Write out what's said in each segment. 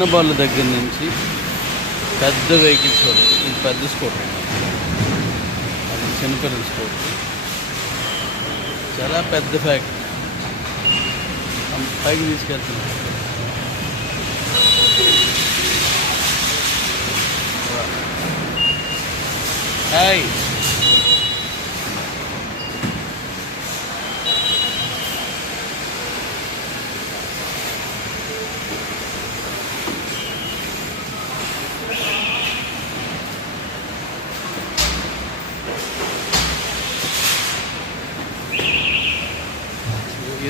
చిన్న బాల్ దగ్గర నుంచి పెద్ద వెహికల్స్ వరకు ఇది పెద్ద స్కూటర్ అది చిన్నపిల్లల స్కూటర్ చాలా పెద్ద ఫ్యాక్టరీ పైకి తీసుకెళ్తున్నాం. హాయ్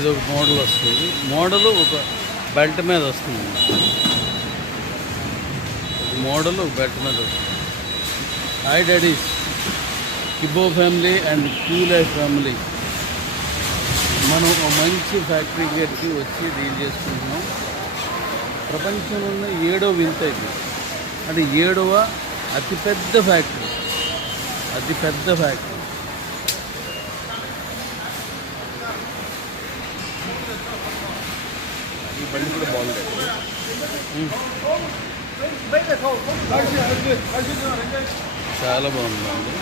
ఇది ఒక మోడల్ వస్తుంది. మోడల్ ఒక బెల్ట్ మీద వస్తుంది. మోడల్ ఒక బెల్ట్ మీద వస్తుంది. Hi daddies, Kibo family and Q life family మనం ఒక మంచి ఫ్యాక్టరీ గేట్కి వచ్చి డీల్ చేసుకుంటున్నాం. ప్రపంచంలో ఉన్న 7వ వింత ఇది. అంటే 7వ అతిపెద్ద ఫ్యాక్టరీ. ఈ బండి కూడా బాగుంది. చాలా బాగుందండి.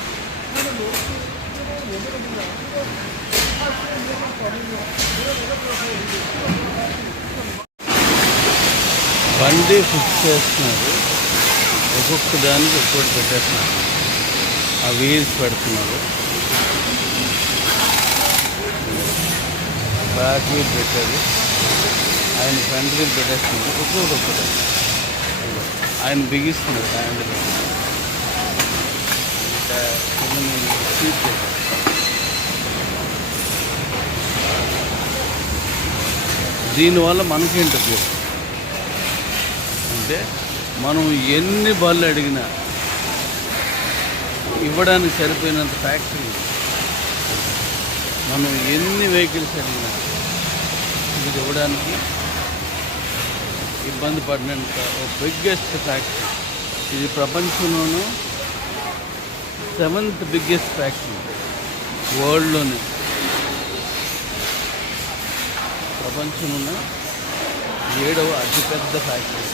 బండి ఫిక్స్ చేస్తున్నారు. ఒక్కొక్క దానికి ఒక్కొక్కటి పెట్టేస్తున్నారు. ఆ వీల్స్ పెడుతున్నారు. బ్యాక్ వీల్ పెట్టారు. ఆయన ఫ్రంట్ వీల్ పెట్టేస్తున్నారు. ఒక్కొక్కటి ఆయన బిగిస్తున్నారు. హ్యాండిల్ సీట్ పెట్టారు. దీనివల్ల మనకేంటి ఉపయోగం అంటే మనం ఎన్ని బళ్ళు అడిగినా ఇవ్వడానికి సరిపోయినంత ఫ్యాక్టరీ, మనం ఎన్ని వెహికల్స్ అడిగినా ఇది ఇవ్వడానికి ఇబ్బంది పడినంత ఒక బిగ్గెస్ట్ ఫ్యాక్టరీ. ఇది ప్రపంచంలోనూ 7th బిగ్గెస్ట్ ఫ్యాక్టరీ వరల్డ్లోనే. ప్రపంచంలోనే 7వ అతిపెద్ద ఫ్యాక్టరీ.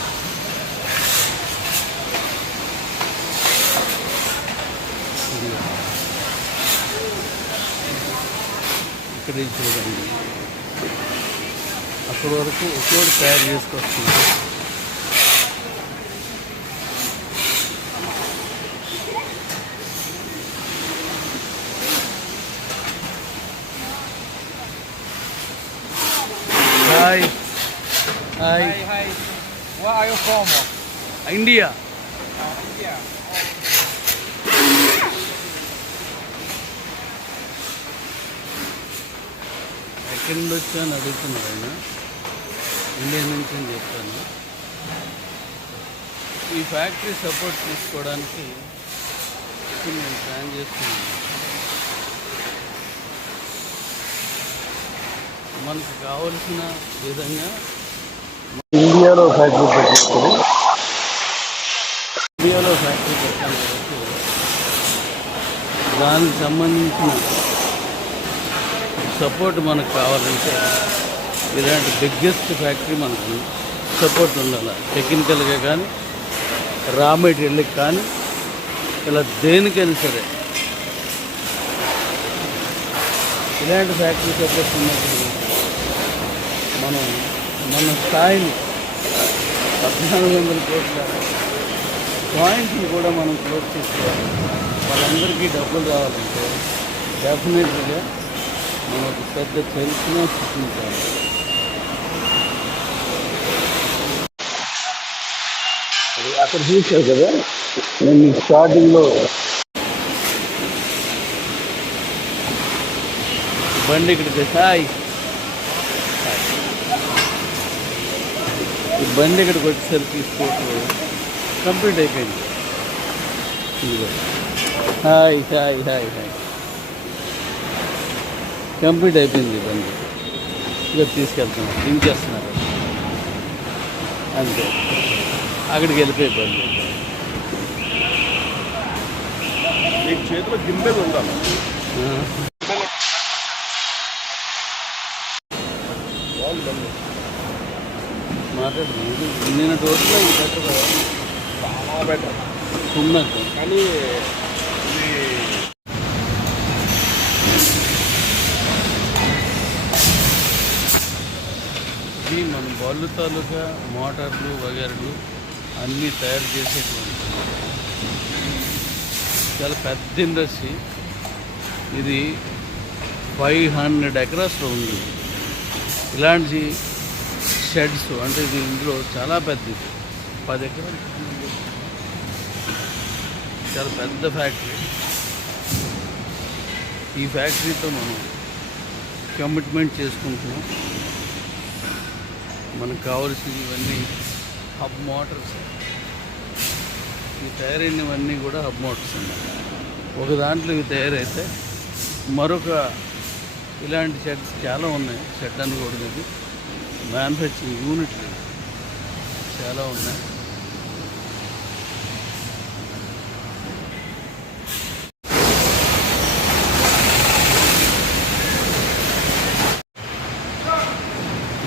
ఇక్కడ చూడండి, అక్కడి వరకు ఒక్కోటి తయారు చేసుకొస్తుంది. Hi hi Hi. Where are you from? India. India. ఎక్కడి నుండి వచ్చా అని అడుగుతున్నారు ఆయన. ఇండియా నుంచి అని చెప్తాను. ఈ ఫ్యాక్టరీ సపోర్ట్ తీసుకోవడానికి ఇప్పుడు నేను ప్లాన్ చేస్తున్నాను. మనకు కావలసిన విధంగా ఇండియాలో ఫ్యాక్టరీ పెట్టినప్పుడు దానికి సంబంధించిన సపోర్ట్ మనకు కావాలంటే ఇలాంటి బిగ్గెస్ట్ ఫ్యాక్టరీ మనకు సపోర్ట్ ఉండాలి. టెక్నికల్గా కానీ, రా మెటీరియల్కి కానీ, ఇలా దేనికైనా సరే ఇలాంటి ఫ్యాక్టరీ సపోర్ట్ ఉన్నప్పుడు మనం మన స్థాయిని 1400 కోట్ల పాయింట్ని కూడా మనం క్లోజ్ చేసుకోవాలి. వాళ్ళందరికీ డబ్బులు రావాలంటే డెఫినెట్గా మనం ఒక పెద్ద చరిత్రను సృష్టించాలి. అక్కడ చూశారు కదా, నేను స్టార్టింగ్లో బండి ఇక్కడికి హాయ్ ఈ బండి ఇక్కడికి వచ్చేసరికి స్కూటర్ కంప్లీట్ అయిపోయింది. ఇదిగో hi hi hi hi complete అయిపోయింది బండి. ఇక తీసుకెళ్తున్నాను, దించేస్తున్నారు అంతే. అక్కడికి వెళ్ళిపోయి బండి. మీకు చేతిలో గింబెల్ ఉండాలి. మాట్లాడుతుంది నేను టోటల్గా ఇది బెటర్ కదా చాలా బెటర్ తుమ్మకు కానీ ఇది ఇది మన బళ్ళు తాలూకా మోటార్లు వగేరలు అన్నీ తయారు చేసేటువంటి చాలా పెద్ద ఇండస్ట్రీ. ఇది 500 ఎకరాస్లో ఉంది. ఇలాంటి షెడ్స్ అంటే ఇది ఇందులో చాలా పెద్దది 10 ఎకరాలు చాలా పెద్ద ఫ్యాక్టరీ. ఈ ఫ్యాక్టరీతో మనం కమిట్మెంట్ చేసుకుంటున్నాం. మనకు కావాల్సినవి ఇవన్నీ హబ్ మోటార్స్. ఈ తయారైనవన్నీ కూడా హబ్ మోటార్స్ అన్నమాట. ఒక దాంట్లో ఇవి తయారైతే మరొక ఇలాంటి షెడ్స్ చాలా ఉన్నాయి. షెడ్ అని కూడా ఇది మ్యానుఫ్యాక్చరింగ్ యూనిట్లు చాలా ఉన్నాయి.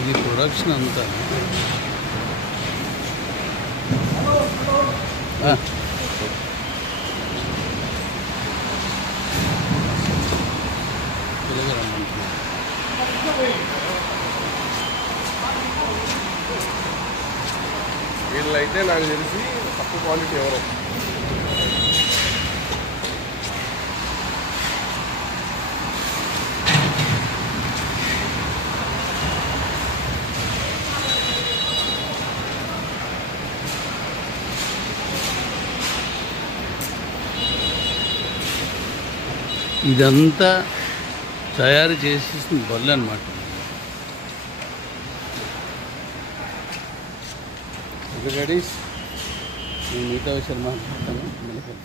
ఇది ప్రొడక్షన్ అంతా వీళ్ళైతే నాకు తెలిసి తక్కువ క్వాలిటీ ఎవరు ఇదంతా తయారు చేసేసిన బళ్ళు అనమాట. ఓకే డాడీస్, నేను మిగతా విషయాలు మాట్లాడతాను.